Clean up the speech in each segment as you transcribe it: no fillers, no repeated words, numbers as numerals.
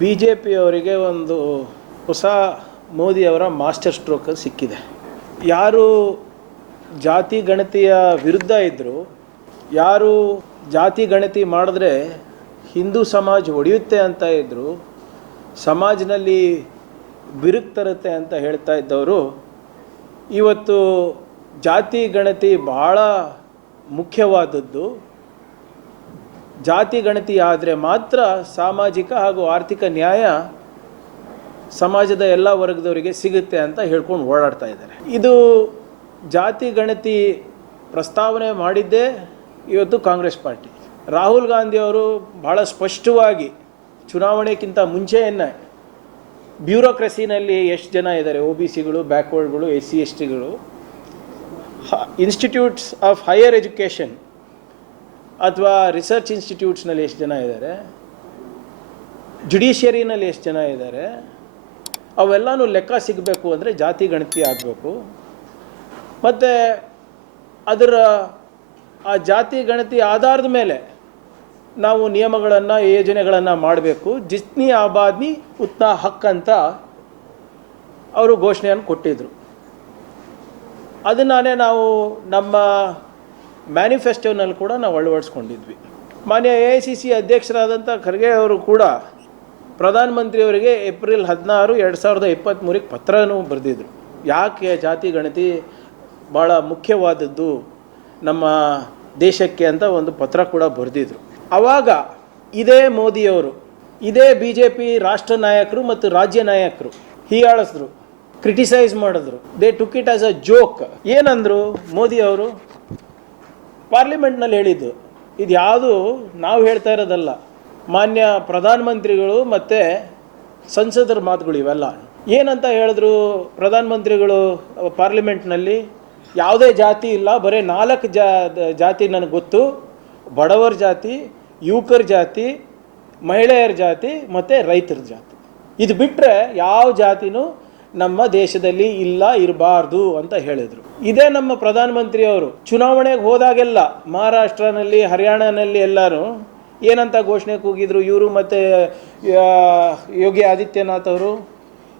B J ಪಿಯವರಿಗೆ ಒಂದು ಹೊಸ ಮೋದಿಯವರ ಮಾಸ್ಟರ್ ಸ್ಟ್ರೋಕ್ ಸಿಕ್ಕಿದೆ. ಯಾರು ಜಾತಿ ಗಣತಿಯ ವಿರುದ್ಧ ಇದ್ದರು, ಯಾರು ಜಾತಿ ಗಣತಿ ಮಾಡಿದ್ರೆ ಹಿಂದೂ ಸಮಾಜ ಒಡೆಯುತ್ತೆ ಅಂತ ಇದ್ದರು, ಸಮಾಜದಲ್ಲಿ ಬಿರುಕು ತರುತ್ತೆ ಅಂತ ಹೇಳ್ತಾ ಇದ್ದವರು ಇವತ್ತು ಜಾತಿ ಗಣತಿ ಭಾಳ ಮುಖ್ಯವಾದದ್ದು, ಜಾತಿ ಗಣತಿ ಆದರೆ ಮಾತ್ರ ಸಾಮಾಜಿಕ ಹಾಗೂ ಆರ್ಥಿಕ ನ್ಯಾಯ ಸಮಾಜದ ಎಲ್ಲ ವರ್ಗದವರಿಗೆ ಸಿಗುತ್ತೆ ಅಂತ ಹೇಳ್ಕೊಂಡು ಓಡಾಡ್ತಾ ಇದ್ದಾರೆ. ಇದು ಜಾತಿ ಗಣತಿ ಪ್ರಸ್ತಾವನೆ ಮಾಡಿದ್ದೇ ಇವತ್ತು ಕಾಂಗ್ರೆಸ್ ಪಾರ್ಟಿ. ರಾಹುಲ್ ಗಾಂಧಿಯವರು ಭಾಳ ಸ್ಪಷ್ಟವಾಗಿ ಚುನಾವಣೆಗಿಂತ ಮುಂಚೆಯೇ ಬ್ಯೂರೋಕ್ರಸಿನಲ್ಲಿ ಎಷ್ಟು ಜನ ಇದ್ದಾರೆ, ಒ ಬಿ ಸಿಗಳು, ಬ್ಯಾಕ್ವರ್ಡ್ಗಳು, SC STಗಳು, ಇನ್ಸ್ಟಿಟ್ಯೂಟ್ಸ್ ಆಫ್ ಹೈಯರ್ ಎಜುಕೇಷನ್ ಅಥವಾ ರಿಸರ್ಚ್ ಇನ್ಸ್ಟಿಟ್ಯೂಟ್ಸ್ನಲ್ಲಿ ಎಷ್ಟು ಜನ ಇದ್ದಾರೆ, ಜುಡಿಷಿಯರಿನಲ್ಲಿ ಎಷ್ಟು ಜನ ಇದ್ದಾರೆ, ಅವೆಲ್ಲನೂ ಲೆಕ್ಕ ಸಿಗಬೇಕು ಅಂದರೆ ಜಾತಿ ಗಣತಿ ಆಗಬೇಕು. ಮತ್ತು ಅದರ ಆ ಜಾತಿ ಗಣತಿ ಆಧಾರದ ಮೇಲೆ ನಾವು ನಿಯಮಗಳನ್ನು, ಯೋಜನೆಗಳನ್ನು ಮಾಡಬೇಕು. ಜಿತ್ನಿ ಆಬಾದಿ ಉತ್ನಾ ಹಕ್ ಅಂತ ಅವರು ಘೋಷಣೆಯನ್ನು ಕೊಟ್ಟಿದ್ದರು. ಅದನ್ನೇ ನಾವು ನಮ್ಮ ಮ್ಯಾನಿಫೆಸ್ಟೋನಲ್ಲಿ ಕೂಡ ನಾವು ಅಳವಡಿಸ್ಕೊಂಡಿದ್ವಿ. ಮಾನ್ಯ AICC ಅಧ್ಯಕ್ಷರಾದಂಥ ಖರ್ಗೆ ಅವರು ಕೂಡ ಪ್ರಧಾನಮಂತ್ರಿಯವರಿಗೆ ಏಪ್ರಿಲ್ 16, 2023 ಪತ್ರನೂ ಬರೆದಿದ್ರು. ಯಾಕೆ ಜಾತಿ ಗಣತಿ ಭಾಳ ಮುಖ್ಯವಾದದ್ದು ನಮ್ಮ ದೇಶಕ್ಕೆ ಅಂತ ಒಂದು ಪತ್ರ ಕೂಡ ಬರೆದಿದ್ರು. ಆವಾಗ ಇದೇ ಮೋದಿಯವರು, ಇದೇ BJP ರಾಷ್ಟ್ರ ನಾಯಕರು ಮತ್ತು ರಾಜ್ಯ ನಾಯಕರು ಹೀಯಾಳಿಸಿದ್ರು, ಕ್ರಿಟಿಸೈಸ್ ಮಾಡಿದ್ರು. They took it as a joke. ಏನಂದರು ಮೋದಿಯವರು? ಪಾರ್ಲಿಮೆಂಟ್ನಲ್ಲಿ ಹೇಳಿದ್ದು, ಇದು ಯಾವುದು ನಾವು ಹೇಳ್ತಾ ಇರೋದಲ್ಲ, ಮಾನ್ಯ ಪ್ರಧಾನಮಂತ್ರಿಗಳು ಮತ್ತು ಸಂಸದರ ಮಾತುಗಳು ಇವೆಲ್ಲ. ಏನಂತ ಹೇಳಿದ್ರು ಪ್ರಧಾನಮಂತ್ರಿಗಳು ಪಾರ್ಲಿಮೆಂಟ್ನಲ್ಲಿ? ಯಾವುದೇ ಜಾತಿ ಇಲ್ಲ, ಬರೀ 4 ಜಾತಿ ನನಗೆ ಗೊತ್ತು: ಬಡವರ ಜಾತಿ, ಯುವಕರ ಜಾತಿ, ಮಹಿಳೆಯರ ಜಾತಿ ಮತ್ತು ರೈತರ ಜಾತಿ. ಇದು ಬಿಟ್ಟರೆ ಯಾವ ಜಾತಿನೂ ನಮ್ಮ ದೇಶದಲ್ಲಿ ಇಲ್ಲ, ಇರಬಾರ್ದು ಅಂತ ಹೇಳಿದರು. ಇದೇ ನಮ್ಮ ಪ್ರಧಾನಮಂತ್ರಿಯವರು ಚುನಾವಣೆಗೆ ಹೋದಾಗೆಲ್ಲ ಮಹಾರಾಷ್ಟ್ರನಲ್ಲಿ, ಹರಿಯಾಣನಲ್ಲಿ ಎಲ್ಲರೂ ಏನಂತ ಘೋಷಣೆ ಕೂಗಿದ್ರು ಇವರು ಮತ್ತು ಯೋಗಿ ಆದಿತ್ಯನಾಥ್ ಅವರು?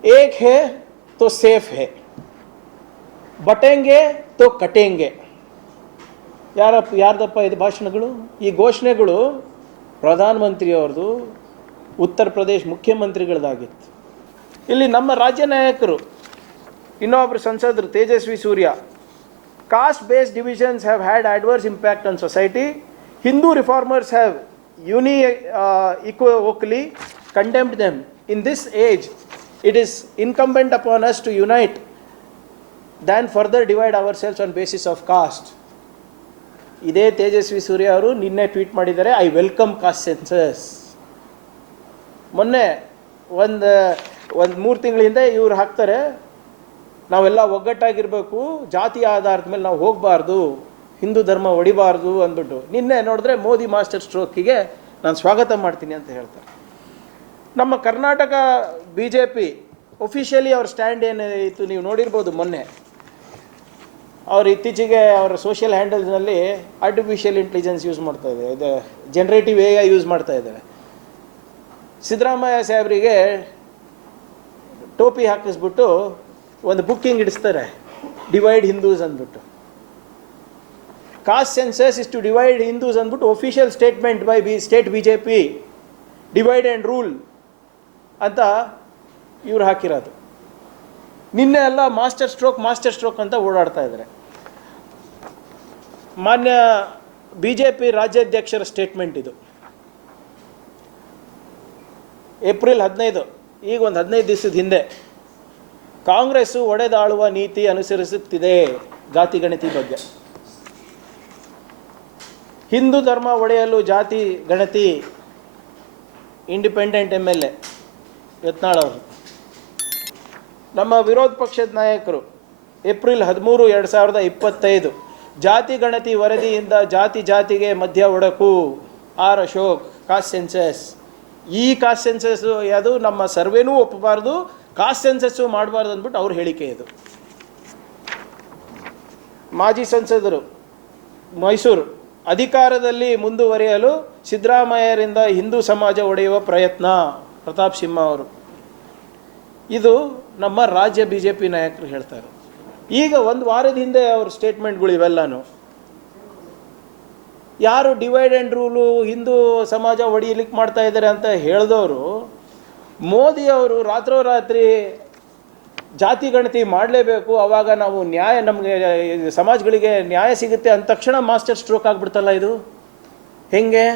ಏಕ್ ಹೇ ತೋ ಸೇಫ್ ಹೇ, ಬಟೆಂಗೆ ತೋ ಕಟೆಂಗೆ. ಯಾರ್ದಪ್ಪ ಇದು ಭಾಷಣಗಳು? ಈ ಘೋಷಣೆಗಳು ಪ್ರಧಾನಮಂತ್ರಿಯವ್ರದ್ದು, ಉತ್ತರ ಪ್ರದೇಶ ಮುಖ್ಯಮಂತ್ರಿಗಳದಾಗಿತ್ತು. ಇಲ್ಲಿ ನಮ್ಮ ರಾಜ್ಯ ನಾಯಕರು, ಇನ್ನೊಬ್ಬರು ಸಂಸದರು Tejasvi Surya, caste based divisions have had adverse impact on society. Hindu reformers have equivocally condemned them. In this age, it is incumbent upon us to unite than further divide ourselves on basis of caste. ಇದೇ ತೇಜಸ್ವಿ ಸೂರ್ಯ ಅವರು ನಿನ್ನೆ tweet ಮಾಡಿದ್ದಾರೆ, I welcome cost census. ಮೊನ್ನೆ ಒಂದು 3 ತಿಂಗಳ ಹಿಂದೆ ಇವ್ರು ಹಾಕ್ತಾರೆ, ನಾವೆಲ್ಲ ಒಗ್ಗಟ್ಟಾಗಿರಬೇಕು, ಜಾತಿ ಆಧಾರದ ಮೇಲೆ ನಾವು ಹೋಗಬಾರ್ದು, ಹಿಂದೂ ಧರ್ಮ ಹೊಡಿಬಾರ್ದು ಅಂದ್ಬಿಟ್ಟು. ನಿನ್ನೆ ನೋಡಿದ್ರೆ ಮೋದಿ ಮಾಸ್ಟರ್ ಸ್ಟ್ರೋಕಿಗೆ ನಾನು ಸ್ವಾಗತ ಮಾಡ್ತೀನಿ ಅಂತ ಹೇಳ್ತಾರೆ. ನಮ್ಮ ಕರ್ನಾಟಕ BJP ಒಫಿಷಿಯಲಿ ಅವ್ರ ಸ್ಟ್ಯಾಂಡ್ ಏನಿತ್ತು ನೀವು ನೋಡಿರ್ಬೋದು. ಮೊನ್ನೆ ಅವರು ಇತ್ತೀಚೆಗೆ ಅವರ ಸೋಷಿಯಲ್ ಹ್ಯಾಂಡಲ್ಸ್ನಲ್ಲಿ ಆರ್ಟಿಫಿಷಿಯಲ್ ಇಂಟೆಲಿಜೆನ್ಸ್ ಯೂಸ್ ಮಾಡ್ತಾ ಇದ್ದಾರೆ, ಇದು ಜನರೇಟಿವ್ AI ಯೂಸ್ ಮಾಡ್ತಾ ಇದ್ದಾರೆ. ಸಿದ್ದರಾಮಯ್ಯ ಸಾಹೇಬರಿಗೆ ಟೋಪಿ ಹಾಕಿಸ್ಬಿಟ್ಟು ಒಂದು ಬುಕ್ಕಿಂಗ್ ಇಡಿಸ್ತಾರೆ, ಡಿವೈಡ್ ಹಿಂದೂಸ್ ಅಂದ್ಬಿಟ್ಟು. Caste census is to divide Hindus ಅಂದ್ಬಿಟ್ಟು official statement by state BJP, divide and rule ಅಂತ ಇವ್ರು ಹಾಕಿರೋದು. ನಿನ್ನೆ ಎಲ್ಲ ಮಾಸ್ಟರ್ ಸ್ಟ್ರೋಕ್ ಅಂತ ಓಡಾಡ್ತಾ ಇದ್ದಾರೆ. ಮಾನ್ಯ BJP ರಾಜ್ಯಾಧ್ಯಕ್ಷರ ಸ್ಟೇಟ್ಮೆಂಟ್ ಇದು. ಏಪ್ರಿಲ್ 15, ಈಗ ಒಂದು 15 ದಿವಸದ ಹಿಂದೆ, ಕಾಂಗ್ರೆಸ್ಸು ಒಡೆದಾಳುವ ನೀತಿ ಅನುಸರಿಸುತ್ತಿದೆ ಜಾತಿ ಗಣತಿ ಬಗ್ಗೆ. ಹಿಂದೂ ಧರ್ಮ ಒಡೆಯಲು ಜಾತಿ ಗಣತಿ, ಇಂಡಿಪೆಂಡೆಂಟ್ MLA ಯತ್ನಾಳ್ ಅವರು. ನಮ್ಮ ವಿರೋಧ ಪಕ್ಷದ ನಾಯಕರು ಏಪ್ರಿಲ್ 13, 2025, ಜಾತಿ ಗಣತಿ ವರದಿಯಿಂದ ಜಾತಿಗೆ ಮಧ್ಯ ಒಡಕು, R ಅಶೋಕ್, ಕಾಸ್ಟ್ ಸೆನ್ಸಸ್. ಈ ಕಾಸ್ಟ್ ಸೆನ್ಸಸ್ಸು ಯಾವುದು ನಮ್ಮ ಸರ್ವೇನೂ ಒಪ್ಪಬಾರ್ದು, ಕಾಸ್ಟ್ ಸೆನ್ಸಸ್ಸು ಮಾಡಬಾರ್ದು ಅಂದ್ಬಿಟ್ಟು ಅವ್ರ ಹೇಳಿಕೆ ಇದು. ಮಾಜಿ ಸಂಸದರು ಮೈಸೂರು, ಅಧಿಕಾರದಲ್ಲಿ ಮುಂದುವರಿಯಲು ಸಿದ್ದರಾಮಯ್ಯರಿಂದ ಹಿಂದೂ ಸಮಾಜ ಒಡೆಯುವ ಪ್ರಯತ್ನ. ಪ್ರತಾಪ್ ಸಿಂಹ ಅವರು. ಇದು ನಮ್ಮ ರಾಜ್ಯ ಬಿ ಜೆ ಪಿ ನಾಯಕರು ಹೇಳ್ತಾರೆ. ಈಗ ಒಂದು ವಾರದ ಹಿಂದೆ ಅವ್ರ ಸ್ಟೇಟ್ಮೆಂಟ್ಗಳು ಇವೆಲ್ಲನೂ. ಯಾರು ಡಿವೈಡ್ ಆ್ಯಂಡ್ ರೂಲು ಹಿಂದೂ ಸಮಾಜ ಒಡೆಯಲಿಕ್ಕೆ ಮಾಡ್ತಾ ಇದ್ದಾರೆ ಅಂತ ಹೇಳಿದವರು, ಮೋದಿ ಅವರು ರಾತ್ರೋರಾತ್ರಿ ಜಾತಿ ಗಣತಿ ಮಾಡಲೇಬೇಕು, ಆವಾಗ ನಾವು ನ್ಯಾಯ, ನಮಗೆ ಸಮಾಜಗಳಿಗೆ ನ್ಯಾಯ ಸಿಗುತ್ತೆ ಅಂದ ತಕ್ಷಣ ಮಾಸ್ಟರ್ ಸ್ಟ್ರೋಕ್ ಆಗಿಬಿಡ್ತಲ್ಲ ಇದು. ಹೆಂಗೆ?